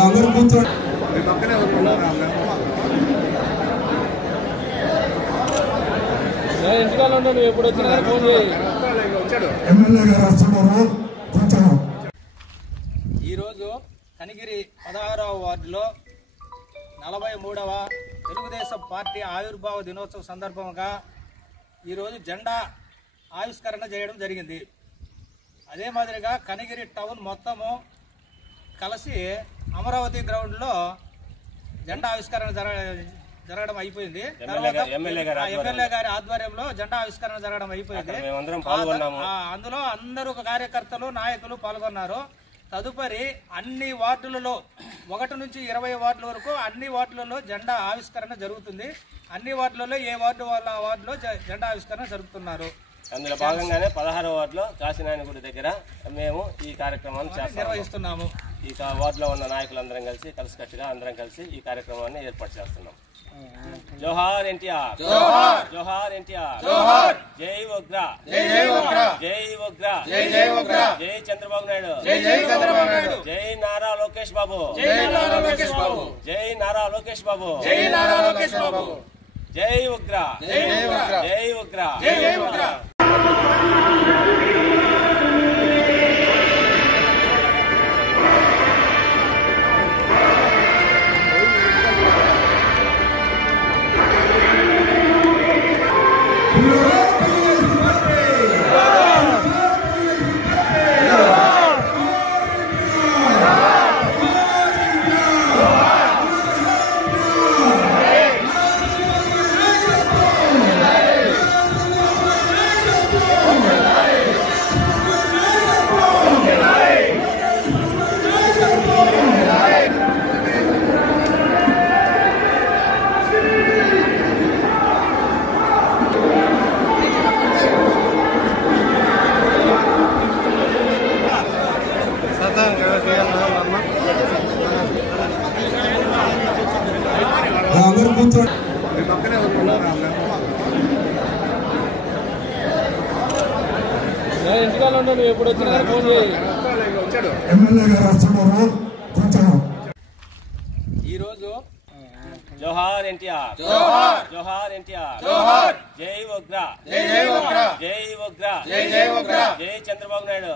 అందరూ కూర్చోండి. ఎప్పుడు వచ్చినా ఫోన్ చేయి. ఎమ్మెల్యే గారు వస్తున్నారు. కొంచెం ఈరోజు కనిగిరి 16వ వార్డులో 43వ తెలుగుదేశం పార్టీ ఆవిర్భావ దినోత్సవం సందర్భంగా ఈరోజు జెండా ఆవిష్కరణ చేయడం జరిగింది. అదే మాదిరిగా కనిగిరి టౌన్ మొత్తము కలిసి అమరావతి గ్రౌండ్లో జెండా ఆవిష్కరణ జరగడం అయిపోయింది. తర్వాత ఎమ్మెల్యే గారి ఆధ్వర్యంలో జెండా ఆవిష్కరణ జరగడం అయిపోయింది. అందులో అందరూ కార్యకర్తలు నాయకులు పాల్గొన్నారు. తదుపరి అన్ని వార్డులలో 1 నుంచి 20 వార్డుల వరకు అన్ని వార్డులలో జెండా ఆవిష్కరణ జరుగుతుంది. అన్ని వార్డులలో ఏ వార్డు వాళ్ళ వార్డులో జెండా ఆవిష్కరణ జరుపుతున్నారు. అందులో భాగంగానే 16వ వార్డులో కాశీనాయన గుడి దగ్గర మేము ఈ కార్యక్రమాన్ని నిర్వహిస్తున్నాము. ఈ వార్డులో ఉన్న నాయకులందరం కలిసికట్టుగా అందరం కలిసి ఈ కార్యక్రమాన్ని ఏర్పాటు చేస్తున్నాం. జోహార్ ఎన్టీఆర్, జోహార్ ఎన్టీఆర్, జై ఉగ్ర, జై ఉగ్ర, జై చంద్రబాబు నాయుడు, జై నారా లోకేష్ బాబు, జై నారా లోకేష్ బాబు, జై ఉగ్ర, జై ఉగ్ర. అందరూ కూర్చోండి. ఎప్పుడు వచ్చినా ఫోన్ చేయి. ఎమ్మెల్యే గారు వస్తున్నారు. కొంచెం ఈరోజు జోహార్ ఎన్టీఆర్, జోహార్ ఎన్టీఆర్, జై ఉగ్ర, జై ఉగ్ర, జై చంద్రబాబు నాయుడు,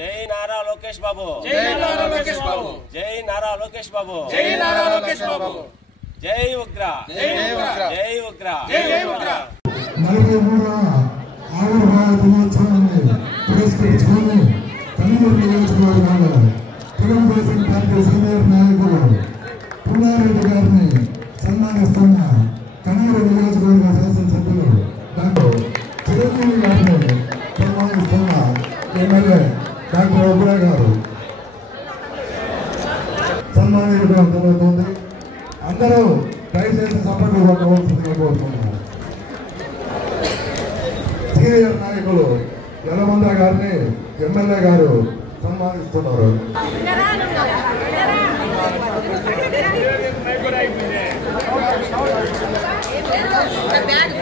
జై నారా లోకేష్ బాబు, జై నారా లోకేష్ బాబు, జై ఉగ్ర, జై ఉగ్ర. 43వ ఆవిర్భావ దినోత్సవాన్ని పురస్కరించుకొని కనిగిరి నియోజకవర్గంలో తెలుగుదేశం పార్టీ సీనియర్ నాయకులు పుల్లారెడ్డి గారిని సన్మానిస్తున్న కనిగిరి నియోజకవర్గ శాసనసభ్యులు డాక్టర్ చిరంజీవి గారిని సన్మానిస్తున్న ఎమ్మెల్యే డాక్టర్ ఉగ్ర గారు సన్మానించడం జరుగుతుంది. అందరూ దయచేసి సపోర్ట్ ఇవ్వవలసిందిగా కోరుతున్నారు. సీనియర్ నాయకులు యలమంద గారిని ఎమ్మెల్యే గారు సన్మానిస్తున్నారు. బ్యాగ్